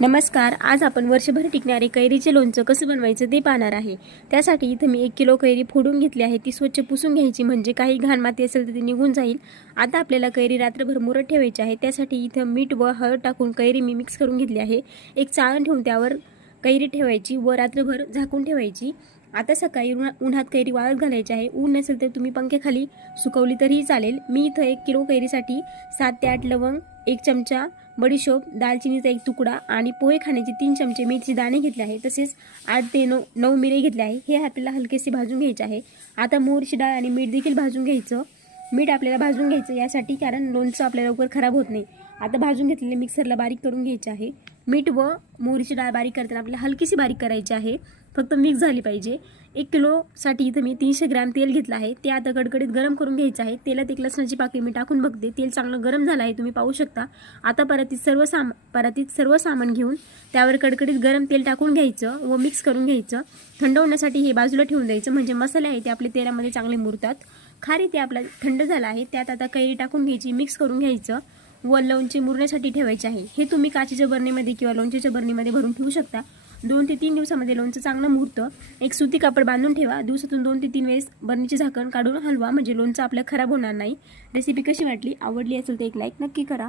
नमस्कार. आज आपण वर्षभर टिकणारे कैरीचे लोणचं कसं बनवायचं ते पाहणार आहे. त्यासाठी इथं मी 1 किलो कैरी फोडून घेतली आहे. ती स्वच्छ पुसून घ्यायची म्हणजे काही घाण माती असेल तर ती निघून जाईल. आता आपल्याला कैरी रात्रभर मुरत ठेवायची आहे. त्यासाठी इथं मीठ व हळद टाकून कैरी मी मिक्स करून घेतली आहे. एक चाळण ठेवून त्यावर कैरी ठेवायची व रात्रभर झाकून ठेवायची. आता सकाळी उन्हात कैरी वाळत घालायची आहे. ऊन नसेल तर तुम्ही पंख्याखाली सुकवली तरीही चालेल. मी इथं 1 किलो कैरीसाठी 7 ते 8 लवंग, 1 चमचा बडीशोप, दालचिनीचा 1 तुकडा आणि पोहे खाण्याचे 3 चमचे मेथीचे दाणे घेतले आहे. तसेच 8 ते 9 मिरे घेतले आहे. हे आपल्याला हलकेसे भाजून घ्यायचे आहे. आता मोहरीची डाळ आणि मीठ देखील भाजून घ्यायचं. मीठ आपल्याला भाजून घ्यायचं यासाठी कारण लोणचं आपल्याला लवकर खराब होत नाही. आता भाजून घेतलेले मिक्सरला बारीक करून घ्यायचे आहे. मीठ व मोहरीची डाळ बारीक करताना आपल्याला हलकीशी बारीक करायची आहे, फक्त मिक्स झाली पाहिजे. 1 किलोसाठी इथं मी 300 ग्रॅम तेल घेतलं आहे. ते आता कडकडीत गरम करून घ्यायचं आहे. तेलात 1 लसणाची पाकळी मी टाकून बघते. तेल चांगलं गरम झालं आहे, तुम्ही पाहू शकता. आता परातीत सर्व सामान घेऊन त्यावर कडकडीत गरम तेल टाकून घ्यायचं व मिक्स करून घ्यायचं. थंड होण्यासाठी हे बाजूला ठेवून द्यायचं म्हणजे मसाले आहे ते आपल्या तेलामध्ये चांगले मुरतात. खारी ते आपला थंड झाला आहे. त्यात आता कैरी टाकून घ्यायची, मिक्स करून घ्यायचं व लोणचे मुरण्यासाठी ठेवायचे आहे. हे तुम्ही काचेच्या बरणीमध्ये किंवा लोणच्याच्या बरणीमध्ये भरून ठेवू शकता. 2 ते 3 दिवसामध्ये लोणचं चांगलं मुरतं. एक सुती कापड बांधून ठेवा. दिवसातून 2 ते 3 वेळेस बरणीचे झाकण काढून हलवा म्हणजे लोणचं आपलं खराब होणार नाही. रेसिपी कशी वाटली? आवडली असेल तर एक लाईक नक्की करा.